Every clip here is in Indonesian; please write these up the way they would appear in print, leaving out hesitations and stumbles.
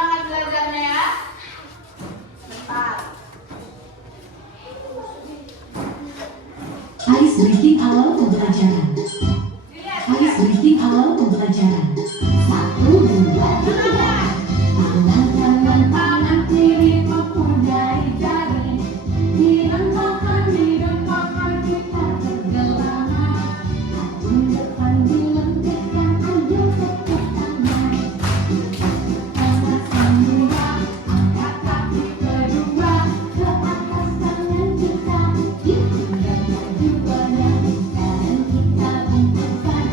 semangat belajarnya ya. Bentar. Ice breaking awal pembelajaran. Ice breaking awal pembelajaran. 1, 2, 3. Tangan kanan, tangan kiri mempunyai jari. Direntangkan kita bergelana. Kaki depan dilengketkan, ayo tepuk tangan. Tangan semula, angkat kaki kedua ke atas tangan kita. Ditinggalkan keduanya, dan kita bungkuskan.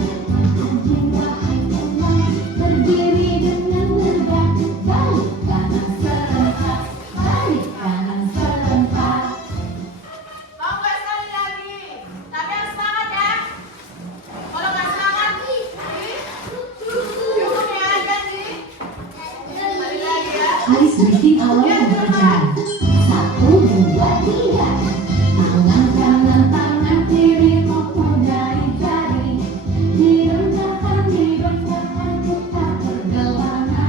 Anjing wahai teman, berdiri dengan tegak. Balik kanan serentak, balik kanan serentak. Mau nggak sekali lagi? Tapi harus semangat ya. Kalau nggak semangat, cukup ya janji. Balik lagi ya. Ice breaking awal pembelajaran. 1, 2, 3. Tangan kanan, tangan kiri mempunyai jari. Direndahkan kita bergelana.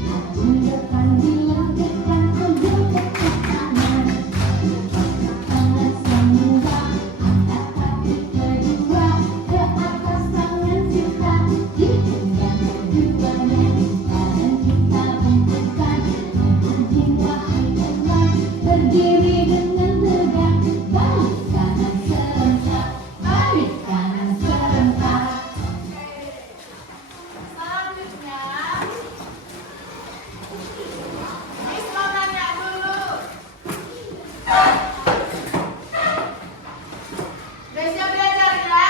Kaki depan dilengketkan, ayo tepuk tangan. Tangan semula, angkat kaki kedua ke atas tangan kita. Ditinggalkan keduanya, badan kita bungkuskan. Anjing wahai teman, berdiri dengan tegak. Balik kanan serentak, balik kanan serentak. Selanjutnya, Miss mau nanya dulu. Udah siap belajar ya?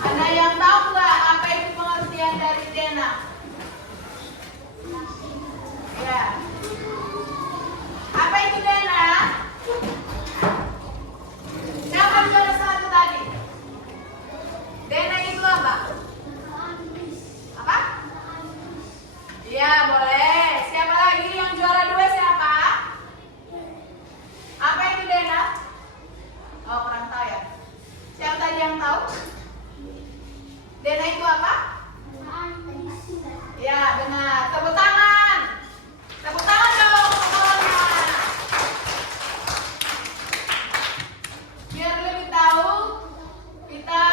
Ada yang tahu nggak apa itu pengertian dari denah? Ya. Apa itu denah? Siapa juara satu tadi? Denah itu apa? Apa? Iya boleh. Siapa lagi yang juara 2 siapa? Apa itu denah? Oh kurang tahu ya. Siapa tadi yang tahu? Denah itu apa? Ya benar. Tepuk tangan. Tepuk tangan dong semuanya. Biar lebih tahu, kita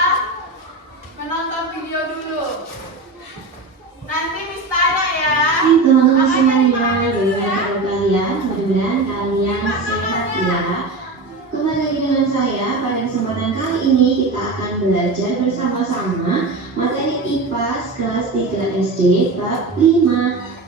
menonton video dulu. Nanti Miss tanya ya. Hai teman-teman Apa yang semuanya, dimana dulu bagaimana ya? kabar kalian? Mudah-mudahan kalian sehat ya. Kembali lagi dengan saya. Pada kesempatan kali ini kita akan belajar bersama-sama materi IPA kelas 3 SD bab 5,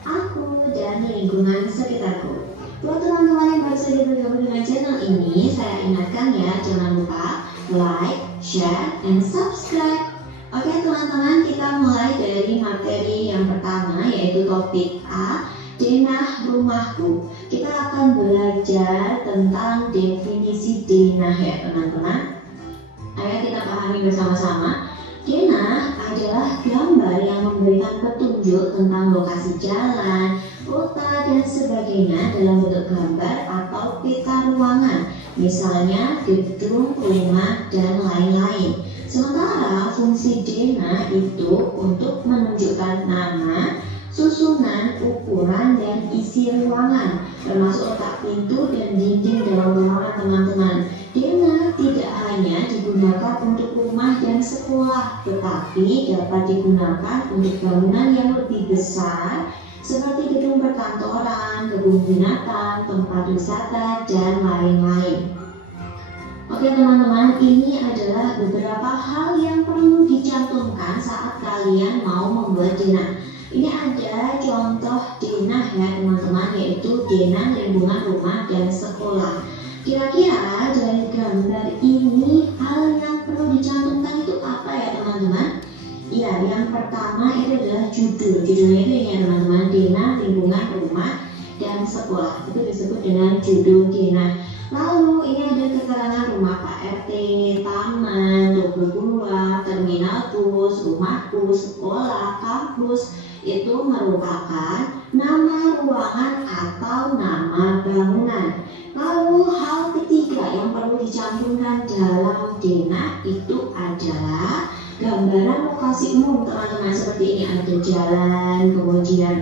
aku dan lingkungan sekitarku. Buat teman-teman yang baru saja bergabung dengan channel ini, saya ingatkan ya, jangan lupa like, share, and subscribe. Oke teman-teman, kita mulai dari materi yang pertama, yaitu topik A, denah rumahku. Kita akan belajar tentang definisi denah ya teman-teman. Ayo kita pahami bersama-sama. Denah adalah gambar yang memberikan petunjuk tentang lokasi jalan, kota, dan sebagainya dalam bentuk gambar atau peta ruangan, misalnya gedung, rumah, dan lain-lain. Sementara fungsi denah itu untuk menunjukkan nama, susunan, ukuran, dan isi ruangan, termasuk letak pintu dan dinding dalam ruangan teman-teman. Denah tidak hanya digunakan untuk rumah dan sekolah, tetapi dapat digunakan untuk bangunan yang lebih besar seperti gedung perkantoran, kebun binatang, tempat wisata, dan lain-lain. Oke teman-teman, ini adalah beberapa hal yang perlu dicantumkan saat kalian mau membuat denah. Ini ada contoh denah ya teman-teman, yaitu denah lingkungan rumah dan sekolah. Kira-kira dari gambar ini hal yang perlu dicantumkan itu apa ya teman-teman? Ya, yang pertama itu adalah judul. Judulnya itu ya teman-teman, denah lingkungan rumah dan sekolah. Itu disebut dengan judul denah. Lalu ini ada keterangan rumah Pak RT, taman, toko buah, terminal bus, rumah bus, sekolah, kampus. Itu merupakan nama ruangan atau nama bangunan. Lalu hal ketiga yang perlu dicantumkan dalam denah itu adalah gambaran lokasi umum teman-teman, seperti ini ada jalan, kemudian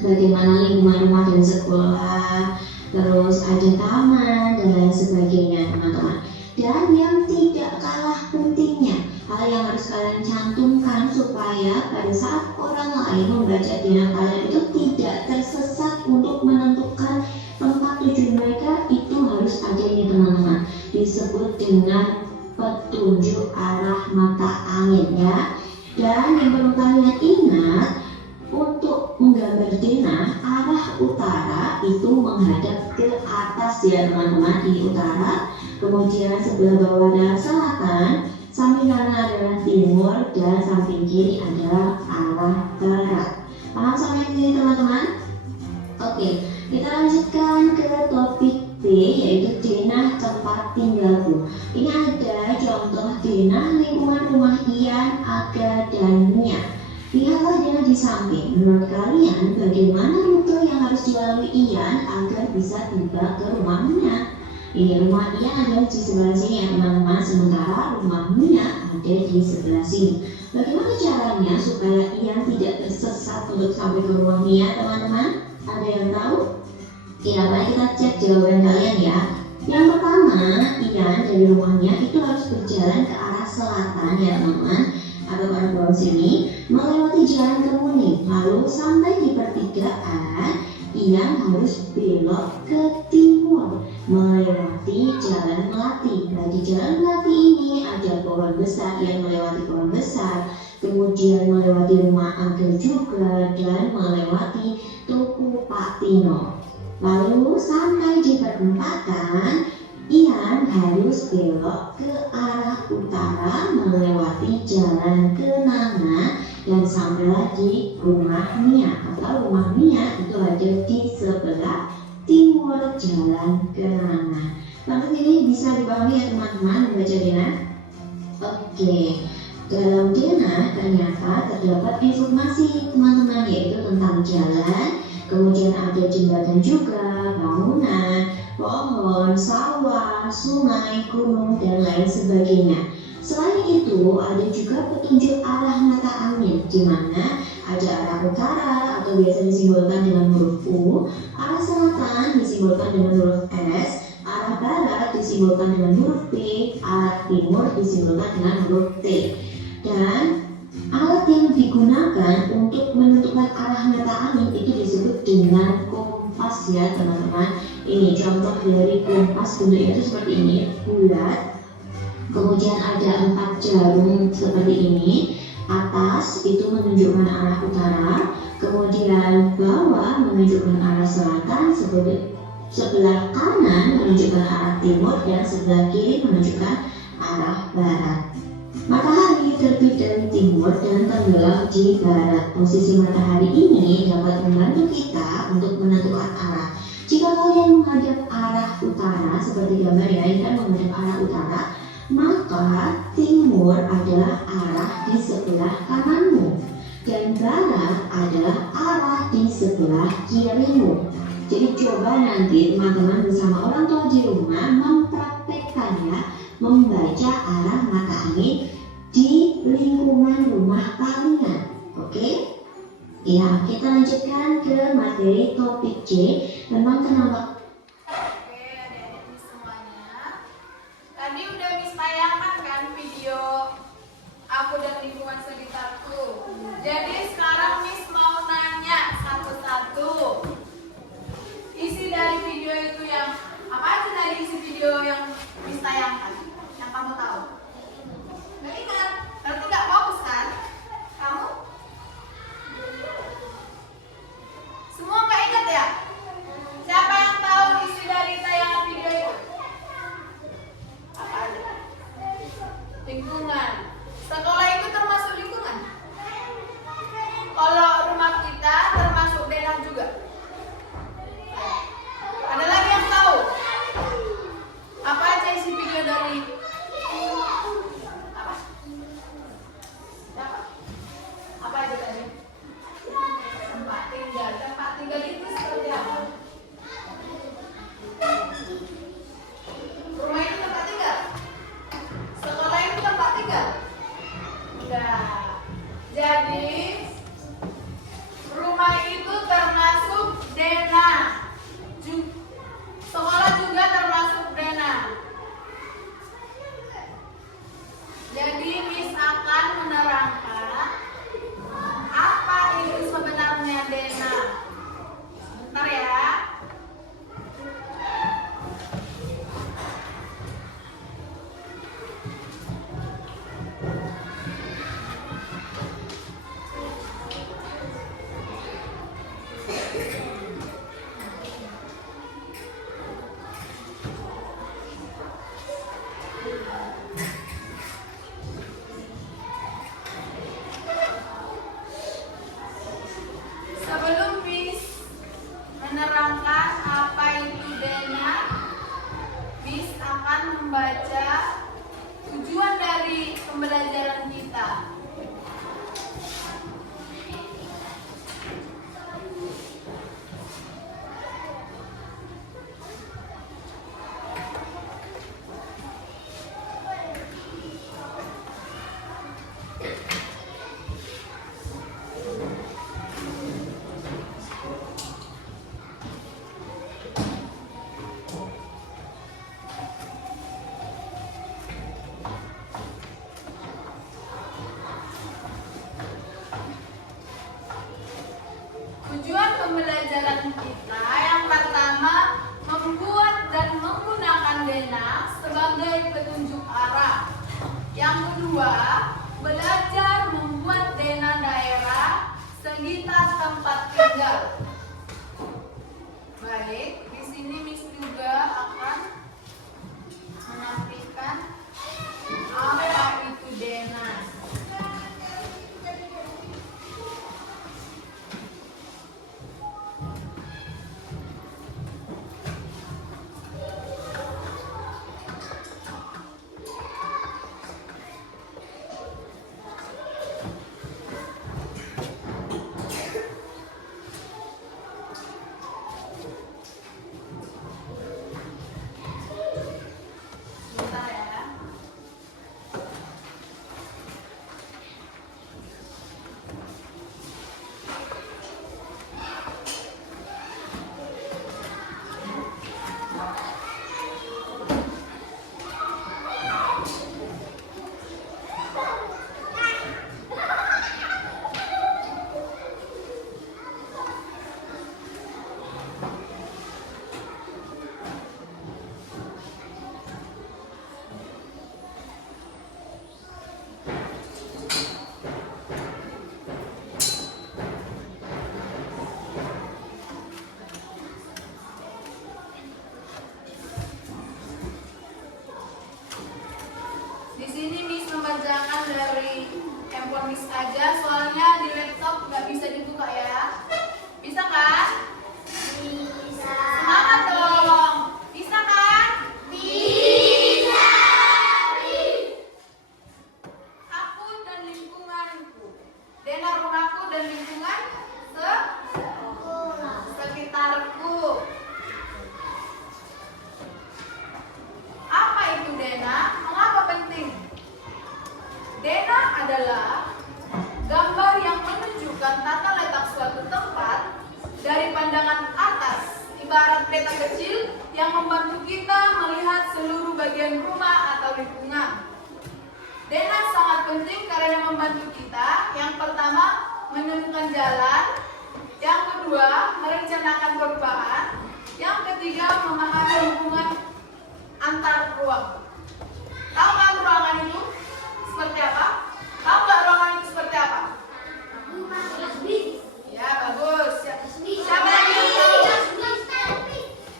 bagaimana lingkungan rumah dan sekolah, terus ada taman dan lain sebagainya teman-teman. Dan yang tidak kalah pentingnya, hal yang harus kalian cantumkan supaya pada saat orang lain membaca denah kalian itu tidak tersesat untuk menentukan tempat tujuan mereka, itu harus ada ini teman-teman, disebut dengan petunjuk arah mata angin ya. Dan yang perlu kalian ingat, untuk menggambar denah, arah utara itu menghadap ke atas ya teman-teman, di utara. Kemudian sebelah bawah adalah selatan, samping kanan adalah timur, dan samping kiri adalah arah barat. Paham sampai sini teman-teman? Oke, kita lanjutkan ke topik B, yaitu denah tempat tinggalku. Ini ada contoh denah lingkungan rumah Ian, Aga, dan Mia. Lihatlah denah di samping. Menurut kalian, bagaimana rute yang harus dilalui Ian agar bisa tiba ke rumah Mia? Ini rumah Ian ada di sebelah sini ya teman-teman, sementara rumah Mia ada di sebelah sini. Bagaimana caranya supaya Ian tidak tersesat untuk sampai ke rumah Mia teman-teman? Ada yang tahu? Ya, mari kita cek jawaban kalian ya. Yang pertama, Ian dari rumahnya itu harus berjalan ke arah selatan ya teman-teman, atau ke arah bawah sini, melewati jalan kemuning, lalu sampai di pertigaan Ian harus belok ke timur, melewati jalan melati. Nah, di jalan melati ini ada pohon besar, Ian melewati pohon besar, kemudian melewati rumah Aga juga, dan melewati toko Pak Tino. Lalu sampai di perempatan, Ian harus belok ke arah utara melewati jalan kenanga dan sampailah di rumah Mia, atau rumah Mia itu ada di sebelah timur jalan kenanga. Langsung ini bisa dipahami ya teman-teman membaca denah? Oke, dalam denah ternyata terdapat informasi teman-teman, yaitu tentang jalan, kemudian ada jembatan juga, bangunan, pohon, sawah, sungai, gunung, dan lain sebagainya. Selain itu, ada juga petunjuk arah mata angin, di mana ada arah utara atau biasa disimbolkan dengan huruf U, arah selatan disimbolkan dengan huruf S, arah barat disimbolkan dengan huruf P, arah timur disimbolkan dengan huruf T. Dan alat yang digunakan untuk menentukan arah mata angin itu disebut dengan kompas ya teman-teman. Ini contoh dari kompas, bentuknya itu seperti ini, bulat. Kemudian ada 4 jarum seperti ini. Atas itu menunjukkan arah utara, kemudian bawah menunjukkan arah selatan, sebelah kanan menunjukkan arah timur, dan sebelah kiri menunjukkan arah barat. Matahari terbit dari timur dan tenggelam di barat. Posisi matahari ini dapat membantu kita untuk menentukan arah. Jika kalian menghadap arah utara, seperti gambar ya, ini kan menghadap arah utara, maka timur adalah arah di sebelah kananmu dan barat adalah arah di sebelah kirimu. Jadi coba nanti teman-teman bersama orang tua di rumah mempraktekkannya, membaca arah mata angin di lingkungan rumah kalian. Oke? Ya, kita lanjutkan ke materi topik C tentang kenapa. Oke, adik-adik semuanya. Tadi udah Miss tayangkan kan video aku dan lingkungan sekitarku. Jadi sekarang Miss mau nanya satu-satu. Isi dari video itu yang apa aja tadi isi video yang Miss tayangkan? Yang kamu tahu? Nggak ingat? Berarti nggak fokus kan? Kamu? Semua nggak ingat ya? Siapa yang tahu membaca tujuan dari pembelajaran kita. Tujuan pembelajaran kita yang pertama membuat dan menggunakan Dena sebagai petunjuk arah. Yang kedua, belajar membuat Dena daerah sekitar tempat tinggal. Baik, di sini Miss juga akan menampilkan apa itu Dena. Sebentar ya. Di sini Miss membacakan dari handphone Miss aja, soalnya di laptop nggak bisa dibuka ya. Bisa kan? Bisa. Semangat dong. Bisa kan? Bisa. Aku dan lingkunganku. Dena rumahku dan lingkungan sekitarku. Apa itu Dena? Mengapa penting? Dena adalah gambar yang menunjukkan tata letak suatu tempat dari pandangan atas, ibarat peta kecil yang membantu kita melihat seluruh bagian rumah atau lingkungan. Dena sangat penting karena membantu kita. Yang pertama, menemukan jalan. Yang kedua, merencanakan perubahan. Yang ketiga, memahami hubungan antar ruang. Tahu kan ruangan itu seperti apa? Tahu nggak ruangan itu seperti apa? Ya, bagus. Siapa yang tahu?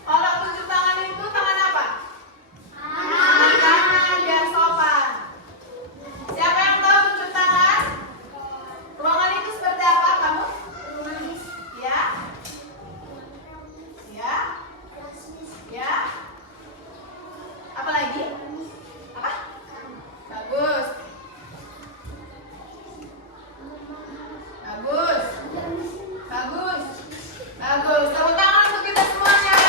Kalau tunjuk tangan itu tangan apa? Tangan kanan, biar sopan. Siapa yang tahu tunjuk tangan? Ruangan itu seperti apa kamu? Ya? Ya? Ya? Apa lagi? Apa? Bagus. Bagus. Bagus. Bagus. Tepuk tangan untuk kita semuanya.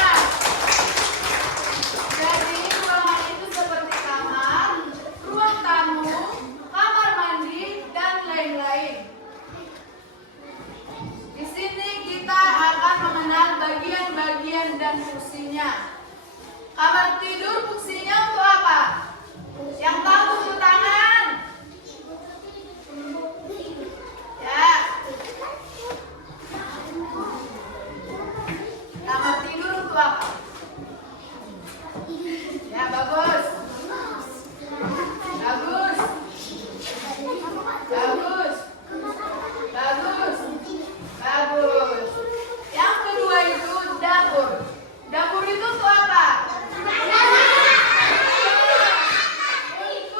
Jadi ruangan itu seperti kamar, ruang tamu, kamar mandi, dan lain-lain. Di sini kita akan mengenal bagian-bagian dan fungsinya. Kamar tidur fungsinya untuk apa? Yang tahu tepuk tangan. Ya. Kamar tidur untuk apa? Ya, bagus. Bagus. Bagus. Bagus. Bagus. Yang kedua itu dapur. Dapur itu untuk apa? Untuk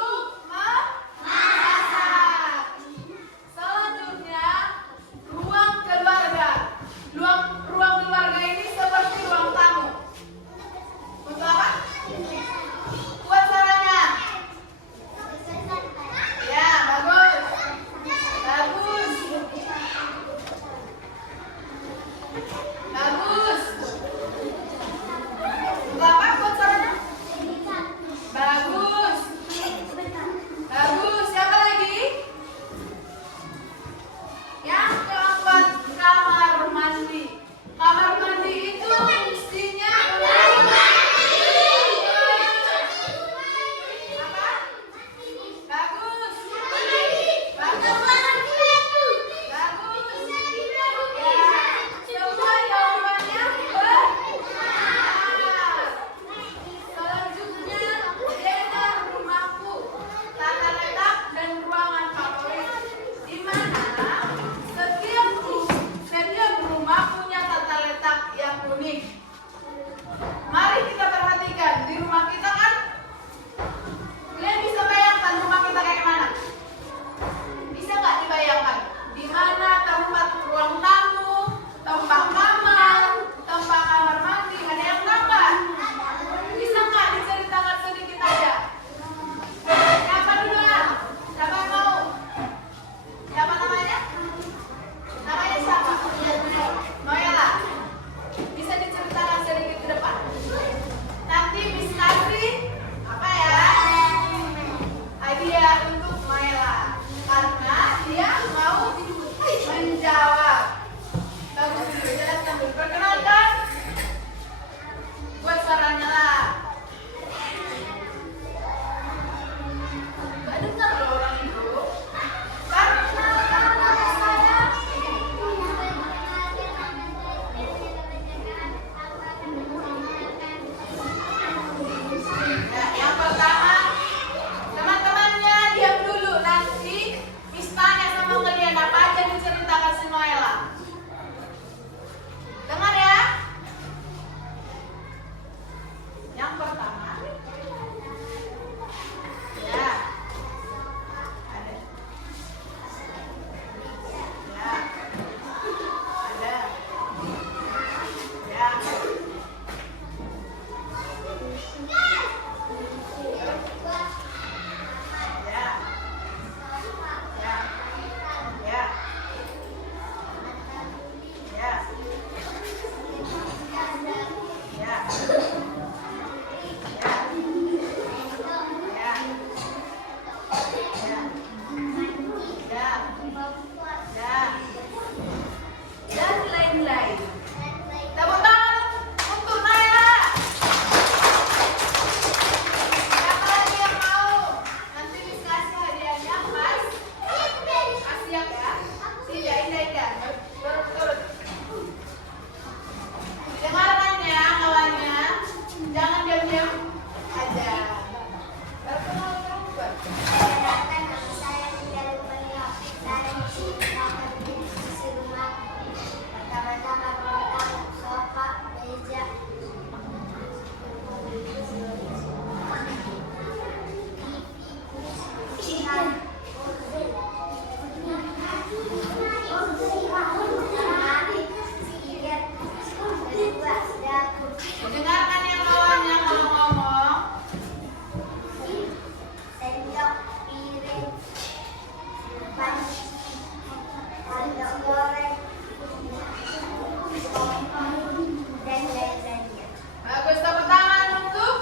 dan lain-lainnya. Bagus, tepuk tangan untuk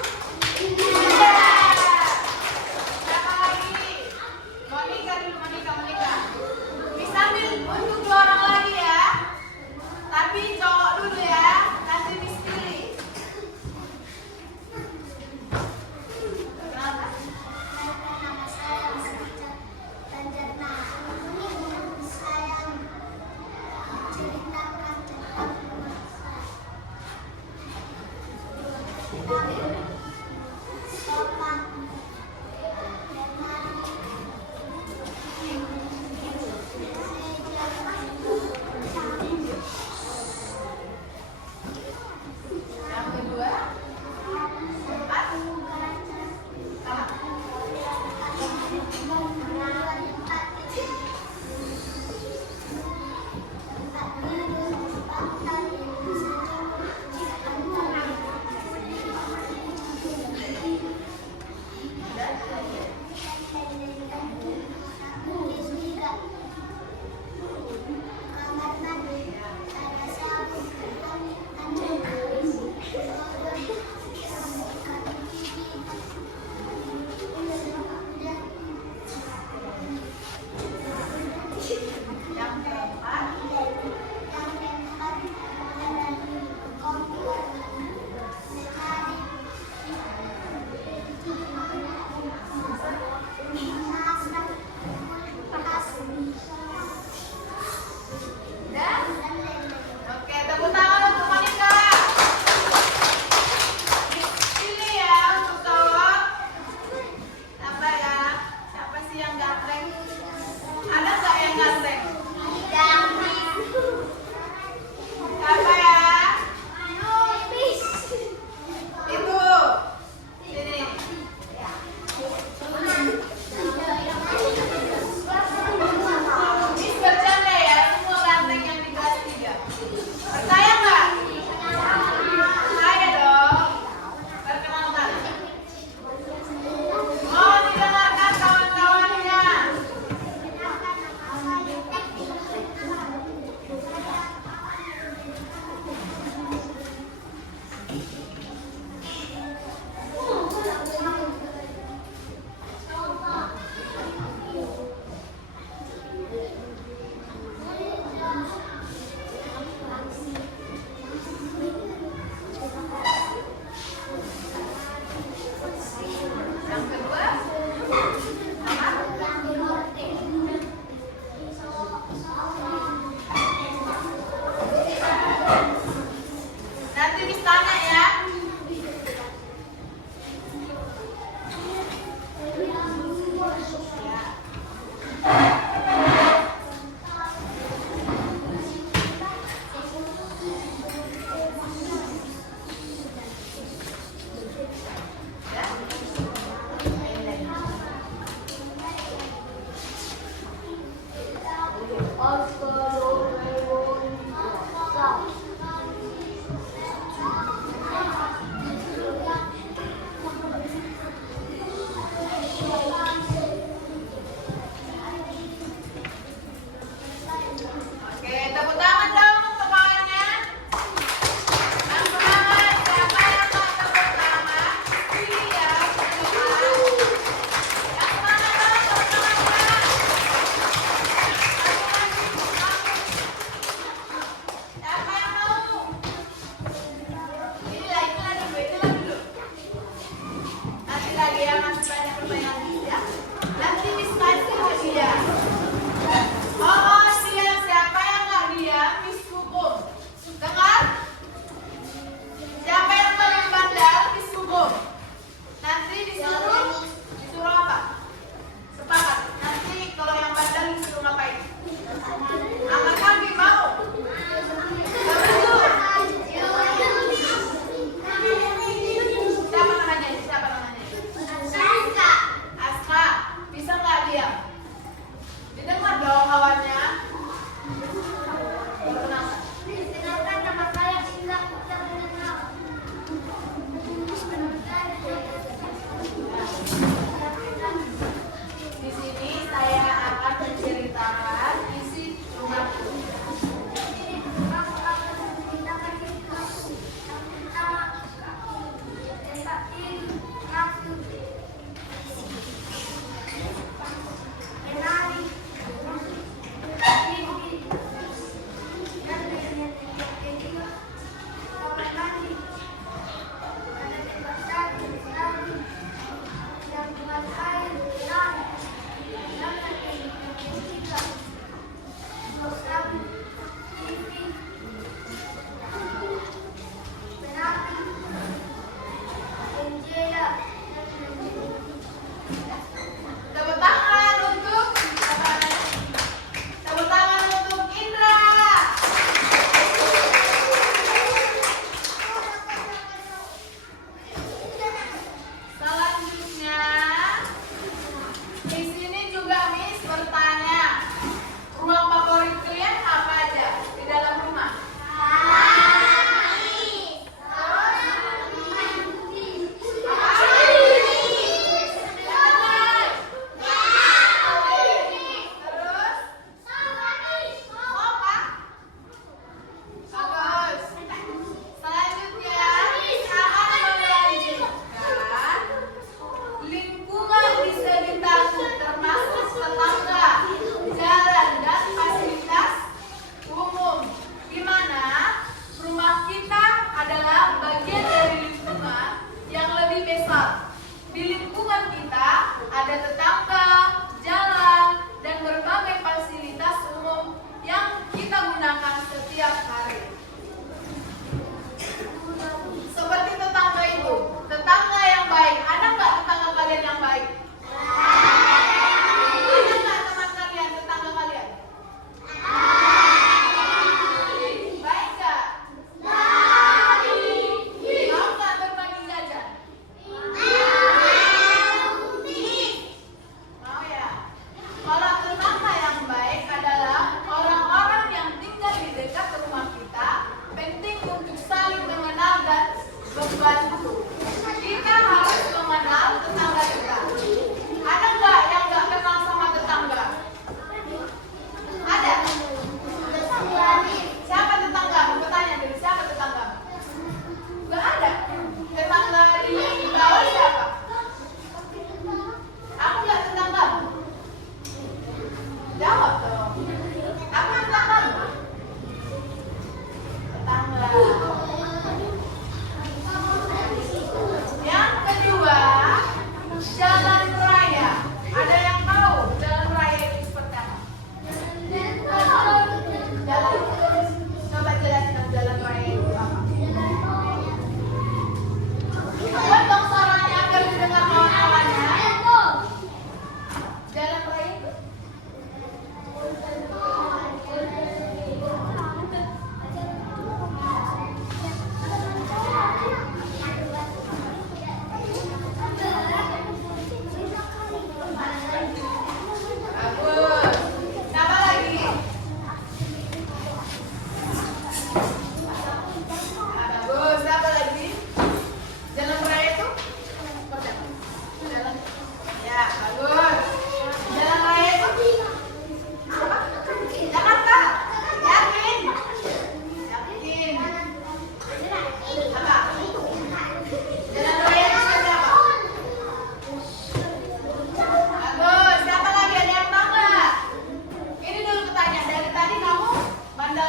Iya. Siapa lagi? Monica dulu, Monica. Bisa ambil untuk 2 orang lagi ya. Tapi cowok dulu ya. Nanti Miss pilih. Kenapa? Nama saya Richard Tanjatna. Ini saya ceritakan tentang sopan Yang kedua. 4. Sama. Yang keempat. Dan oke, tepuk tangan untuk Monica. Pilih ya untuk cowok. Apa ya? Siapa sih yang ganteng? Ada nggak yang ganteng? Siapa ya? Itu. Sini. Miss bercanda ya, semua ganteng yang di kelas 3. Percaya nggak? Percaya dong. Perkenalkan. Mau didengarkan kawan-kawannya? Yang kedua. Nanti Miss tanya ya.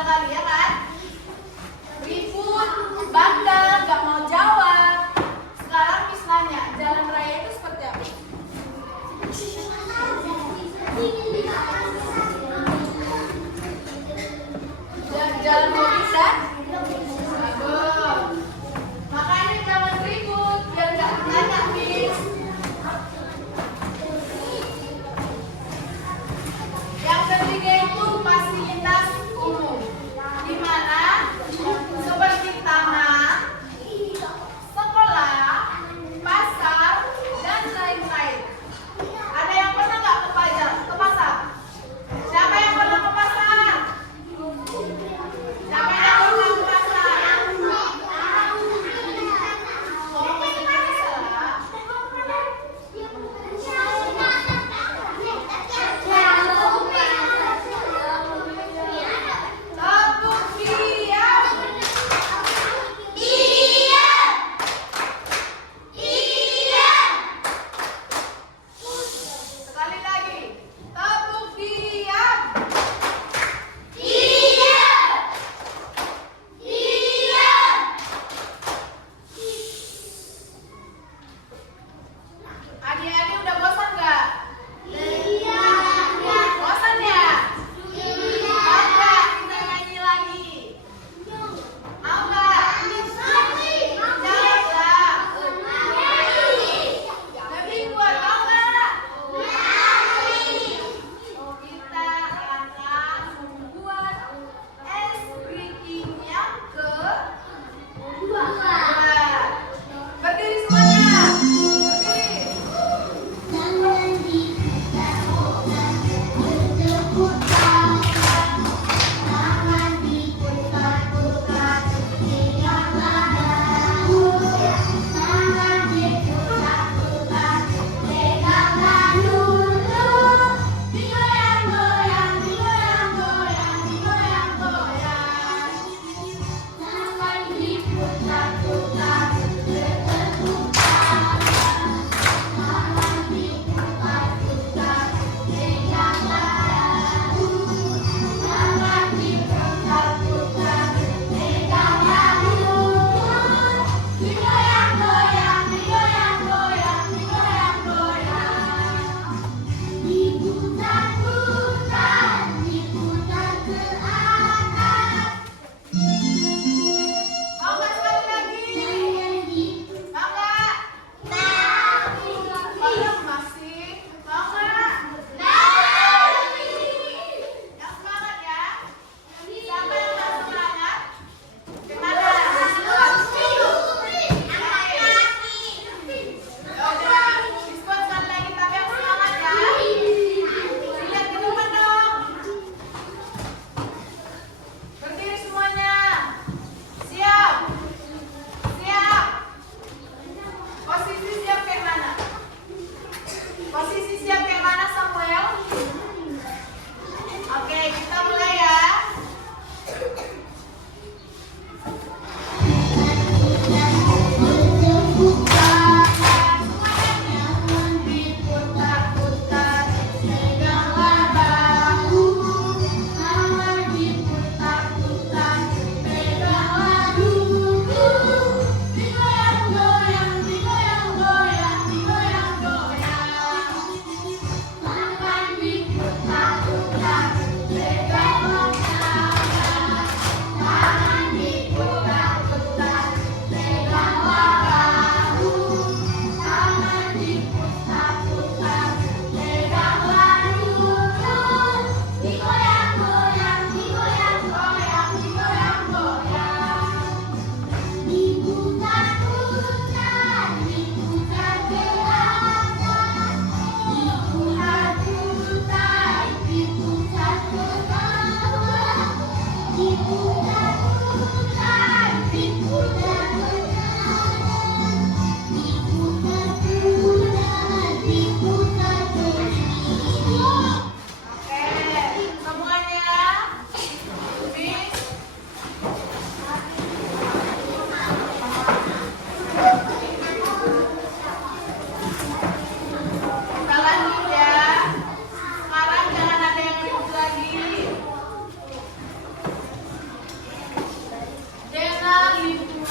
kali ya kan? Ribut, bandel, gak mau jawab. Sekarang Miss nanya, jalan raya itu seperti apa? Jalan mobil dan makanya jangan ribut biar gak tanya Miss. Yang ketiga itu fasilitas umum, di mana seperti taman, sekolah, pasar, dan lain-lain. Ada yang pernah nggak ke pasar? Siapa yang pernah ke pasar? Siapa yang pernah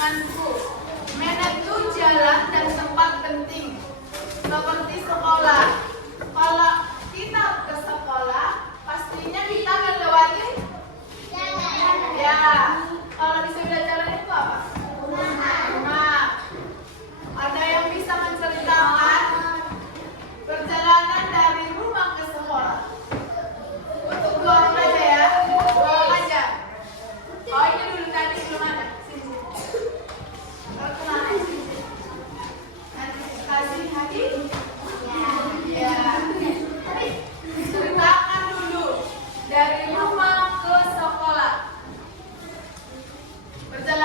perjalananku. Menuju jalan dan tempat penting seperti sekolah. Kalau kita ke sekolah, pastinya kita melewati ya. Kalau di sebelah jalan itu apa? Rumah. Ada yang bisa menceritakan perjalanan dari rumah ke sekolah? Untuk dua orang aja ya, dua orang aja. Oh ini dulu tadi belum ada. Sini. Perkenalkan sini. Nanti kasih hadir. Ya. Ceritakan dulu dari rumah ke sekolah. Perjalanan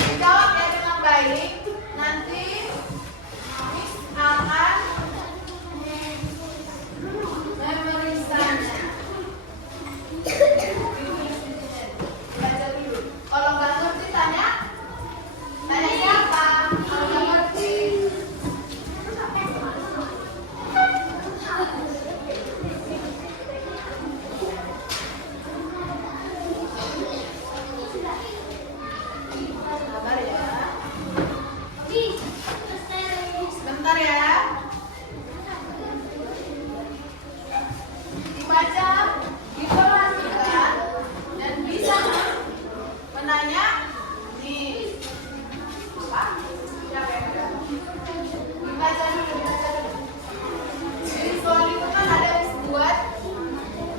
Dijawab ya dengan baik. Nanti Miss akan memeriksanya. Baca dulu. Kalau nggak ngerti tanya siapa? Kalau nggak ngerti. Sabar ya. Sebentar ya. Dibaca, diperhatikan, dan bisa menanya di apa? Siapa yang ada? Dibaca dulu. Jadi soal itu kan ada buat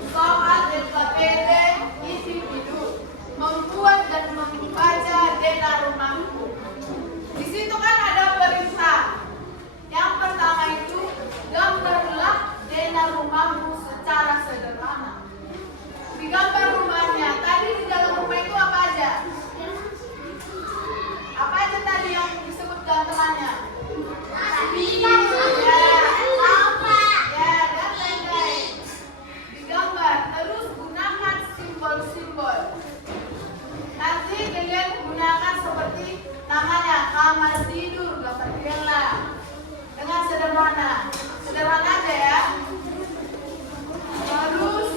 soal LKPD individu membuat dan membaca data rumahku. Di situ kan ada perintah. Yang pertama itu gambarlah data rumahmu secara sederhana. Di gambar rumahnya tadi di dalam rumah itu apa aja? Apa aja tadi yang disebut gambarannya? Ya, dan lain-lain. Digambar, terus gunakan simbol-simbol. Nanti kalian gunakan seperti namanya kamar tidur, gambarkanlah dengan sederhana. Sederhana aja ya. Terus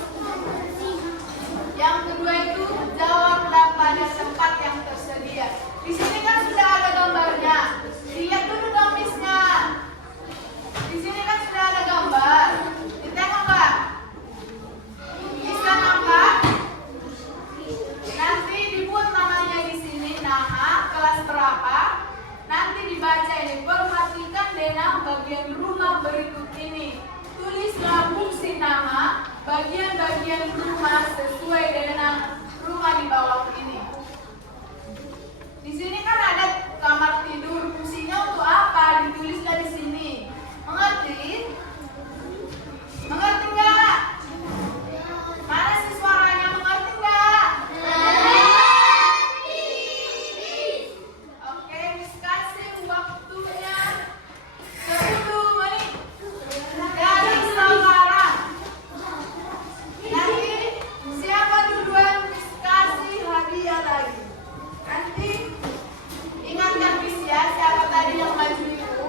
yang kedua itu jawablah pada tempat yang tersedia. Di sini kan sudah ada gambarnya. Lihat dulu dong Miss-nya. Di sini kan sudah ada gambar. Ditengok nggak? Bisa nampak? Nanti dibuat namanya di sini, nama, kelas berapa. Nanti dibaca ini. Perhatikan dengan bagian rumah berikut ini. Tulislah fungsi nama, bagian-bagian rumah sesuai dengan rumah di bawah ini. Di sini kan ada kamar tidur, fungsinya untuk apa? Dituliskan di sini. Mengerti? Mengerti nggak? Mana sih suaranya? Mengerti nggak? Oke, Miss kasih waktunya 10 menit. Dari sekarang. Nanti siapa duluan Miss kasih hadiah lagi. Nanti ingatkan Miss ya, siapa tadi yang maju itu.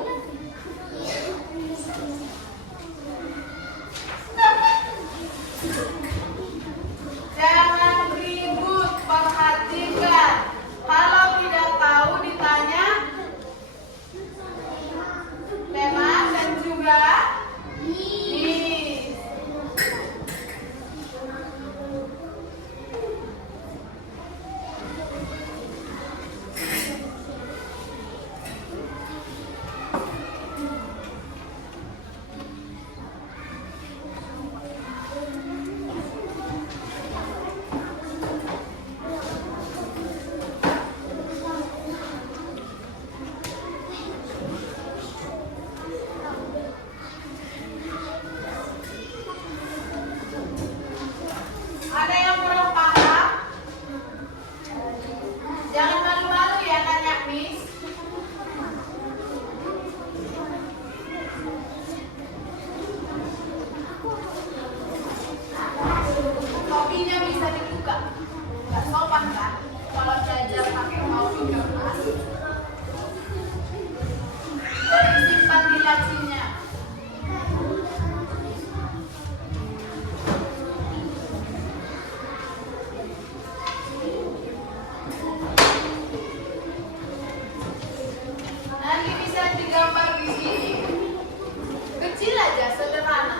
Jangan ribut, perhatikan. Kalau tidak tahu ditanya teman dan juga Miss. Ada yang kurang paham? Jangan malu-malu ya tanya Miss. Kopinya bisa dibuka. Nggak sopan kan? Kalau belajar pakai kopi kertas. Jadi simpan di lacinya. Nanti bisa digambar di sini. Kecil aja, sederhana.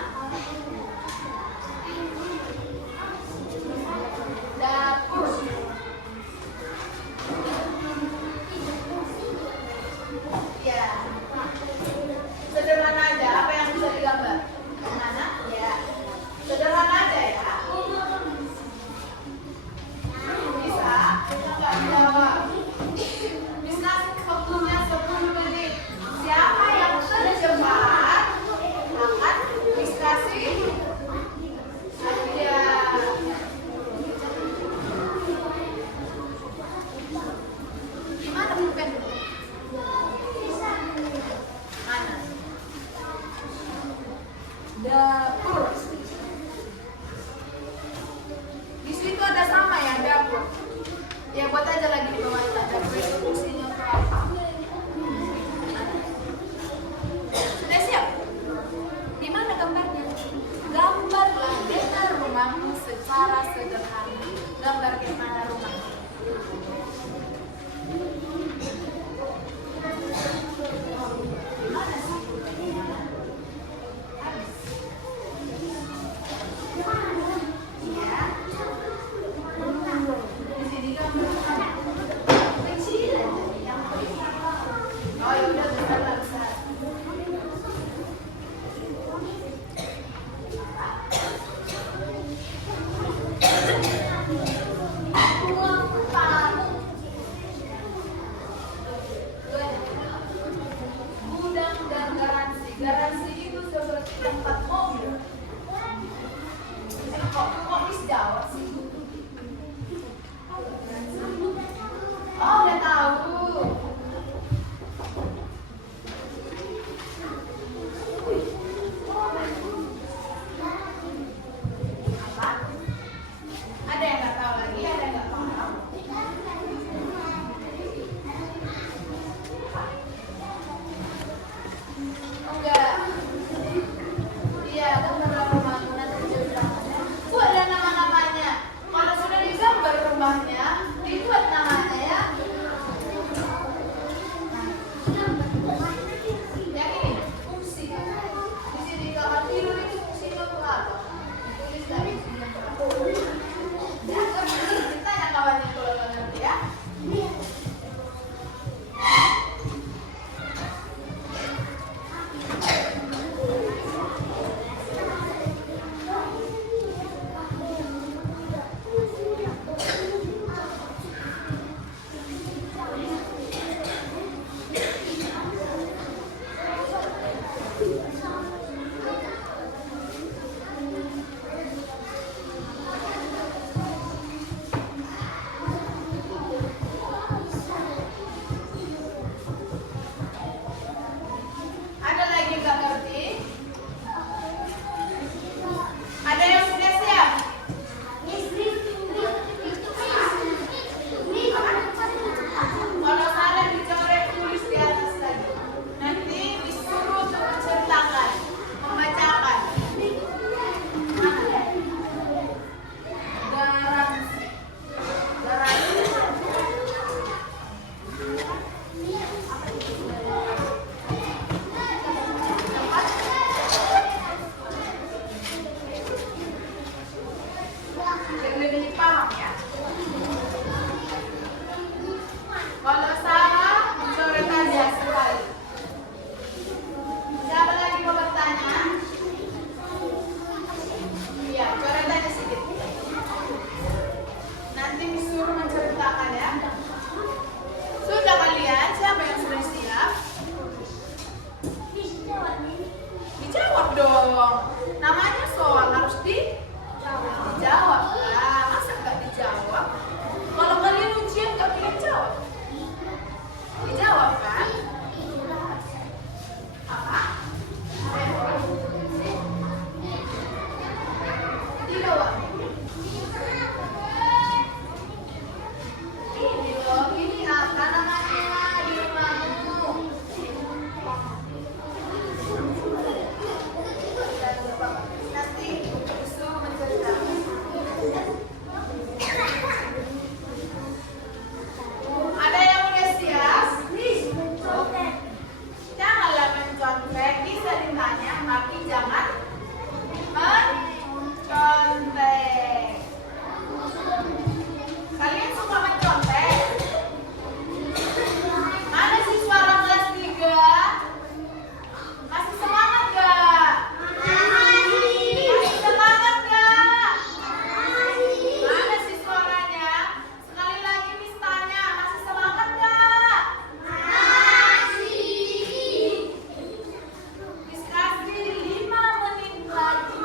Dapur. Buat aja lagi di bawah tanda itu fungsinya untuk apa? Sudah siap? Gimana gambarnya? Gambarlah beta rumahmu secara sederhana. Gambar gimana rumah? Oh ya udah besar lah besar. Gudang dan garansi. Garansi itu seperti tempat mobil. Kok bisa jawab sih? Oh udah tahu. Apa? Ada yang nggak tahu lagi, ada yang nggak paham. Enggak. Iya, kan beberapa bangunan terjauh. Bu ada nama-namanya. Kalau sudah digambar rumahnya, dibuat namanya ya. Yang ini fungsi. Di sini kamar tidur itu fungsinya untuk apa? Tulis tadi. Ya, ngerti. Ditanya kawannya kalau nggak ngerti ya. Ada lagi nggak ngerti? Ada yang sudah siap? Kalau salah dicoret tulis di atas lagi. Nanti disuruh untuk menceritakan, membacakan. Mana? Garansi. Garansi. Biar lebih paham ya. Kalau salah, coret aja sekali. Siapa lagi mau bertanya? Iya, coret aja sedikit. Nanti disuruh menceritakan ya. Sudah kalian? Siapa yang sudah siap? Dijawab dong. Namanya soal harus dijawab lah. Masa nggak dijawab? Kalau kalian ujian nggak pilih jawab, dijawab kan? Apa? Dijawab. Ini loh, ini apa namanya di rumahmu? Nanti disuruh menceritakan. Ada yang udah siap? Janganlah mencontek, bisa ditanya, tapi jangan mencontek. Kalian suka mencontek? Mana sih suara kelas 3? Masih semangat gak? Masih semangat gak? Mana sih suaranya? Sekali lagi Miss tanya, masih semangat gak? Miss kasih 5 menit lagi.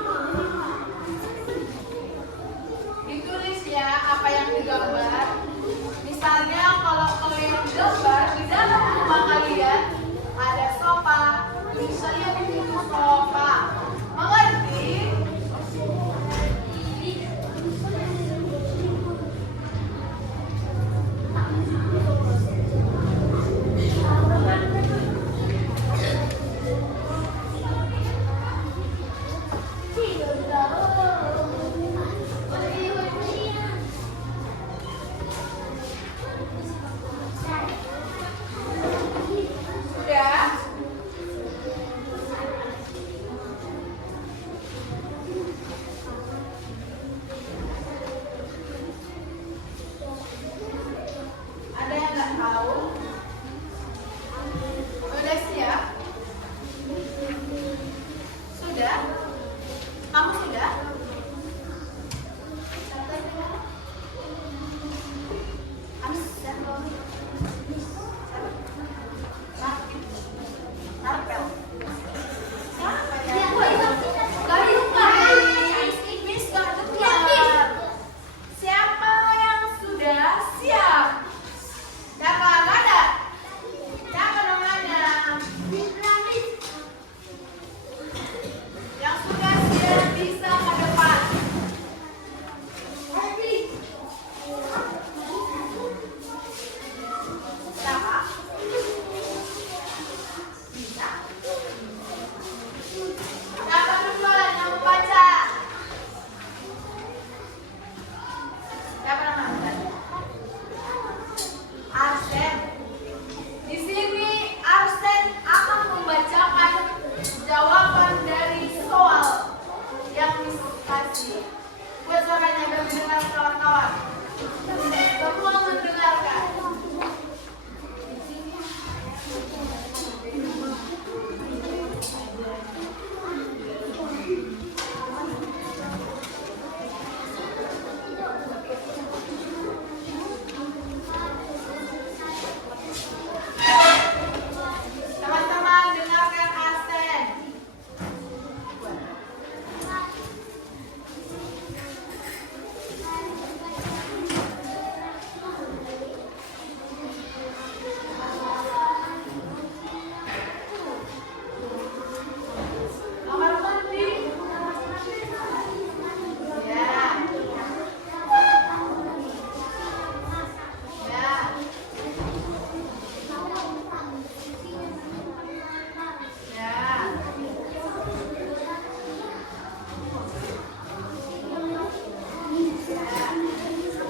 Ditulis ya apa yang digambar. Misalnya kalau kalian gambar di dalam rumah kalian ada sofa, tulisannya di situ sofa. Mengerti?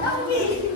Tapi